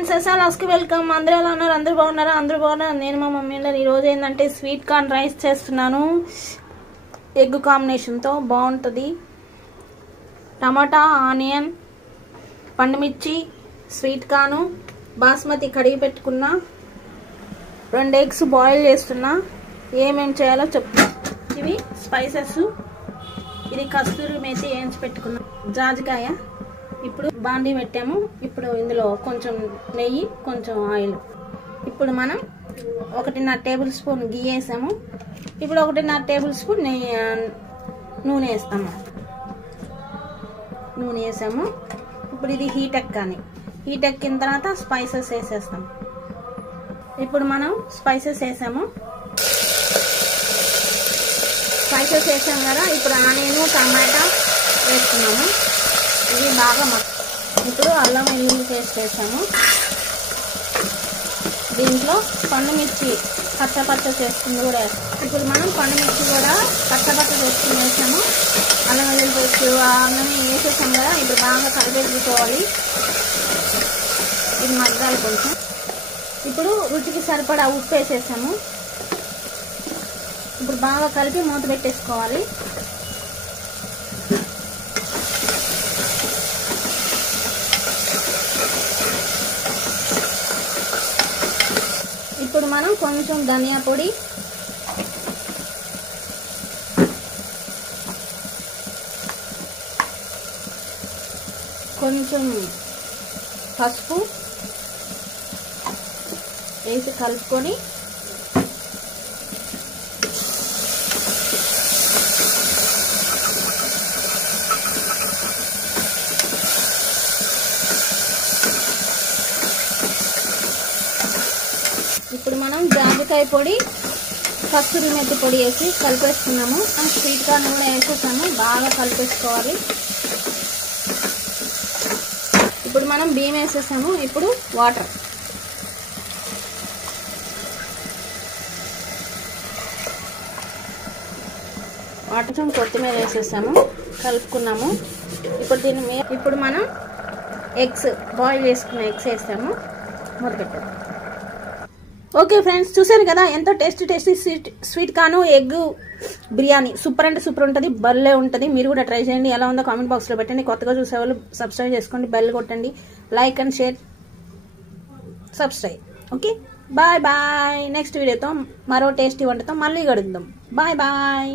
Friends అసలు welcome. అందరూ ఎలా ఉన్నారు? అందరూ బాగున్నారా? అందరూ బాగున్నారు. నేను మా మమ్మీ ఈ రోజు ఏంటంటే స్వీట్ కార్న్ రైస్ చేస్తున్నాను. ఎగ్ కాంబినేషన్తో బాగుంటుంది. టమాటా, ఆనియన్, పండుమిర్చి, స్వీట్ కార్న్, బాస్మతి కడిగి పెట్టుకున్న, 2 ఎగ్స్ బాయిల్ చేస్తున్నా. ఏమేమి చేయాలో చెప్తా. ఇవి స్పైసెస్, ఇది కస్తూరి మేతి వేయించి పెట్టుకున్నా, జాజికాయ. ఇప్పుడు బాండీ పెట్టాము. ఇప్పుడు ఇందులో కొంచెం నెయ్యి, కొంచెం ఆయిల్. ఇప్పుడు మనం 1.5 టేబుల్ స్పూన్ గీ వేసాము. ఇప్పుడు 1.5 టేబుల్ స్పూన్ నూనె వేస్తాము. నూనె వేసాము. ఇప్పుడు ఇది హీట్ ఎక్కాలి. హీట్ ఎక్కిన తర్వాత స్పైసెస్ వేసేస్తాం. ఇప్పుడు మనం స్పైసెస్ వేసాము. స్పైసెస్ వేసాం కదా. ఇప్పుడు ఆనియన్, టమాటా వేస్తున్నాము. ఇది బాగా ఇప్పుడు అల్లం వెల్లుల్లి పేస్ట్ వేసాము. దీంట్లో పండుమిర్చి పచ్చ చేసుకుని కూడా వేస్తాం. ఇప్పుడు మనం పండుమిర్చి కూడా పచ్చ చేసుకుని వేసాము. అల్లం వెల్లుల్లి పేస్ట్ అన్నీ వేసేసాం కదా. ఇప్పుడు బాగా కలిపేసుకోవాలి. ఇది మగ్గాలి కొంచెం. ఇప్పుడు రుచికి సరిపడా ఉప్పు వేసేసాము. ఇప్పుడు బాగా కలిపి మూత పెట్టేసుకోవాలి. ఇప్పుడు మనం కొంచెం ధనియా పొడి, కొంచెం పసుపు వేసి కలుపుకొని ఇప్పుడు మనం జాజికాయ పొడి, కస్తూరి మెత్తి పొడి వేసి కలిపేస్తున్నాము. స్వీట్ కార్న్ కూడా వేసేసాము. బాగా కలిపేసుకోవాలి. ఇప్పుడు మనం బియ్యం వేసేసాము. ఇప్పుడు వాటర్, కొత్తిమీర వేసేసాము. కలుపుకున్నాము. ఇప్పుడు మనం ఎగ్స్ బాయిల్ చేసుకున్న ఎగ్స్ వేసాము. మొదలుపెట్టాము. ఓకే ఫ్రెండ్స్, చూసారు కదా ఎంతో tasty sweet corn egg biryani. Super అంటే సూపర్ ఉంటుంది. భలే ఉంటుంది. మీరు కూడా ట్రై చేయండి. ఎలా ఉందో కామెంట్ బాక్స్లో పెట్టండి. కొత్తగా చూసేవాళ్ళు సబ్స్క్రైబ్ చేసుకోండి, బెల్ కొట్టండి, like and share, subscribe. Okay, bye bye. Next వీడియోతో మరో టేస్టీ వంటతో మళ్ళీ కలుద్దాం. Bye bye.